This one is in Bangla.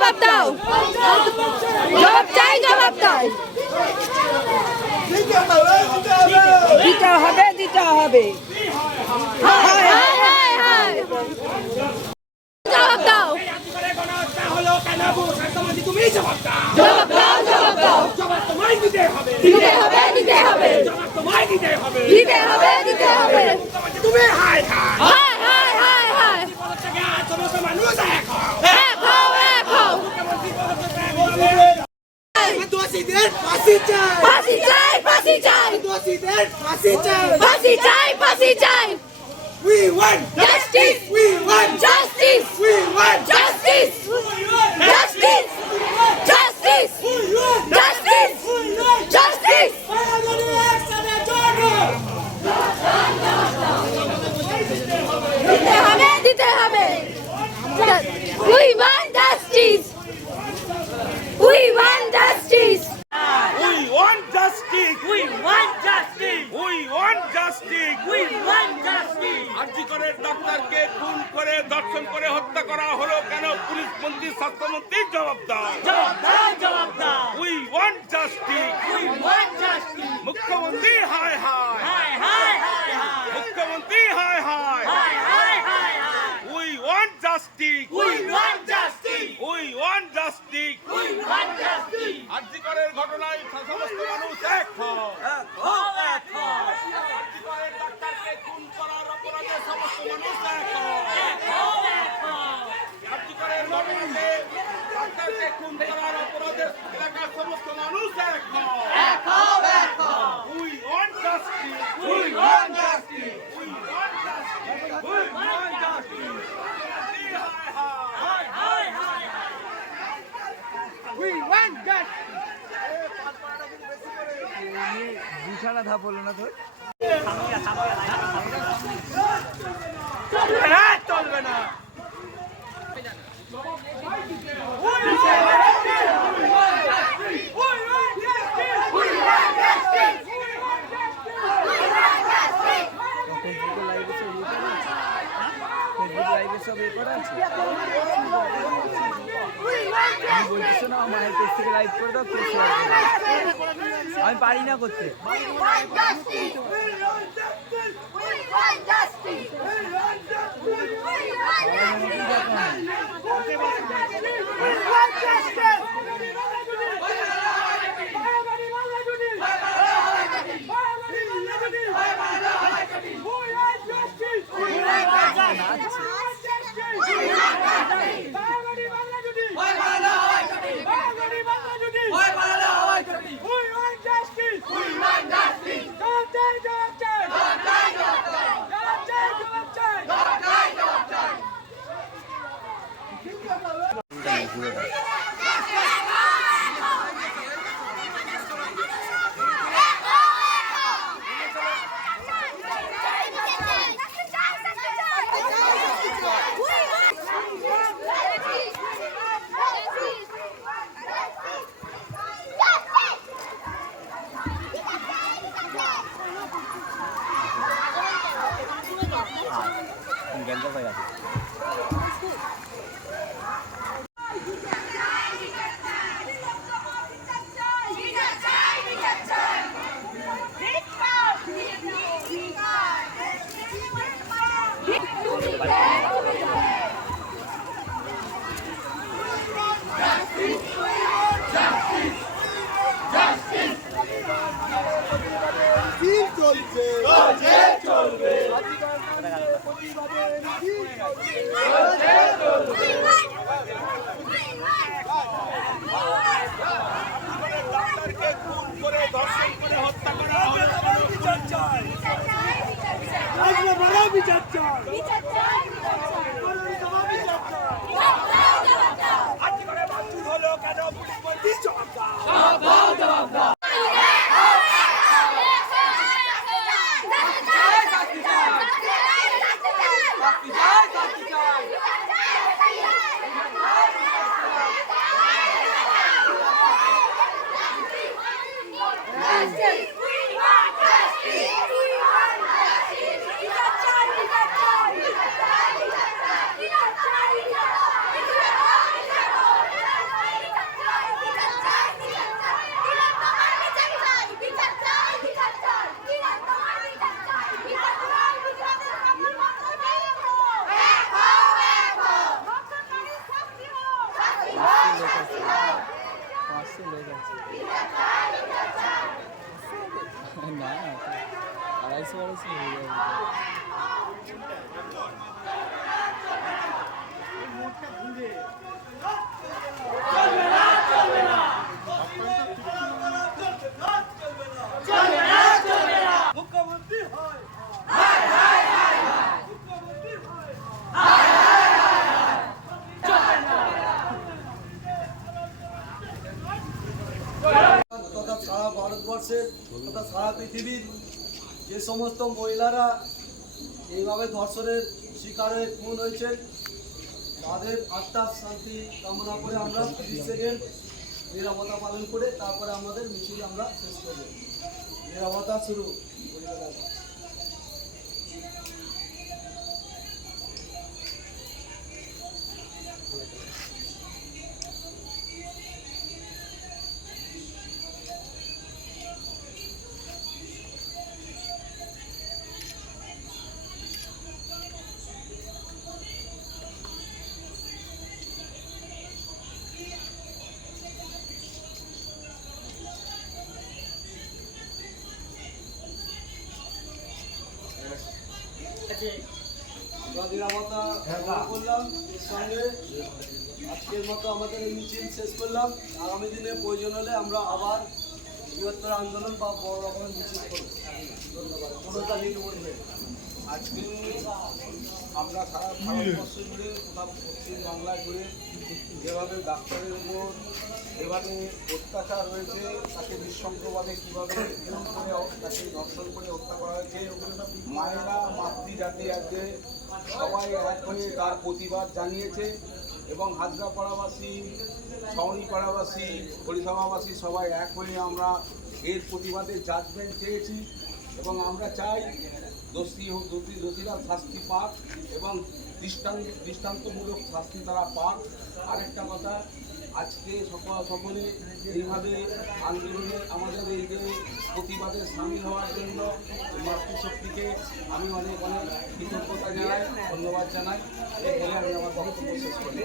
জবাব দাও, জবাব চাই, জবাব দাও। দিতে হবে, দিতে হবে। জবাব দাও, জবাব দাও, জবাব দাও। দিতে হবে, দিতে হবে, দিতে হবে, দিতে হবে। তুমি হায় হায় হায় হায় হায় হায়, সমস্ত মানুষ এক হও। এক হও, এক হও। দোষীদের ফাঁসি চাই, ফাঁসি চাই, ফাঁসি চাই, দোষীদের ফাঁসি চাই, ফাঁসি চাই, ফাঁসি চাই। We want Justice, we want justice, we want justice, justice, justice, justice, justice. দিতে হবে, দিতে হবে। We want justice. We want justice. We want justice. We want justice. We want justice. We want justice. আরজি করে ডাক্তারকে খুন করে দর্শন করে হত্যা করা হলো কেন? পুলিশ মন্ত্রী, স্বাস্থ্যমন্ত্রী জবাব দাও। জবাব দাও, জবাব দাও। We want justice. We want justice. মুখ্যমন্ত্রী হায় হায়, হায় হায় হায় হায়। মুখ্যমন্ত্রী হায় হায়। হায় হায় হায় হায়। We want justice. We want justice. We want justice. We want justice. আরজি করের ঘটনায় সমস্ত মানুষ এক হও। এক হও, এক হও। আরজি করের ডাক্তারকে খুন করার অপরাধে সমস্ত মানুষ এক হও। এক হও, এক হও। আরজি করের ঘটনাতে ডাক্তারকে খুন করার অপরাধে এলাকার সমস্ত মানুষ এক হও। এক হও, এক হও। We want justice. We want justice. We want justice. We want justice. Hi hi. Hi hi hi hi. We want justice. বিছানা ধাপ হলো না তোর? চলবে না, চলবে না। ফেসবুকে লাইভে সব ইয়ে করা আছে? ফেসবুক লাইভে সব ইয়ে করা আছে? আমি বলতেছো না মায়ের পেজ থেকে লাইভ করে দাও, পেজ আমি পারি না করতে। We want justice. We want justice. জবাব দাও। 250 লোক আছে না 250 হয়ে যাবে মুখ্যমন্ত্রী হয় মুখ্যমন্ত্রী হয় তথা সারা ভারতবর্ষের তথা সারা পৃথিবীর যে সমস্ত মহিলারা এইভাবে ধর্ষণের শিকারে খুন হয়েছেন তাদের আত্মার শান্তি কামনা করে আমরা 30 সেকেন্ড নীরবতা পালন করে তারপরে আমাদের মিছিল আমরা শেষ করব। নীরবতা শুরু। আমরা নীরবতা পালন করলাম, এর সঙ্গে আজকের মতো আমাদের এই মিছিল শেষ করলাম। আগামী দিনে প্রয়োজন হলে আমরা আবার বৃহত্তর আন্দোলন বা বড় রকমের মিছিল করব। ধন্যবাদ। কোনো তারিখ বলবেন? আজকে আমরা সারা ভারতবর্ষ জুড়ে তথা পশ্চিম বাংলা জুড়ে যেভাবে ডাক্তারের উপর যেভাবে অত্যাচার হয়েছে, তাকে নিঃসঙ্গভাবে কীভাবে খুন করে তাকে ধর্ষণ করে হত্যা করা হয়েছে, মায়েরা মাতৃজাতি আজকে সবাই এক হয়ে তার প্রতিবাদ জানিয়েছে এবং হাজরাপাড়াবাসী, ছাউনিপাড়াবাসী, হরিসভাবাসী সবাই এক হয়ে আমরা এর প্রতিবাদে জাজমেন্ট চেয়েছি এবং আমরা চাই দোষীরা শাস্তি পাক এবং দৃষ্টান্তমূলক শাস্তি তারা পাক। আরেকটা কথা, আজকে সকলে এইভাবে আন্দোলনে আমাদের এই যে প্রতিবাদে সামিল হওয়ার জন্য মাতৃশক্তিকে আমি অনেক অনেক কৃতজ্ঞতা জানাই, ধন্যবাদ জানাই। এই বলে আমি আমার বক্তব্য শেষ করি।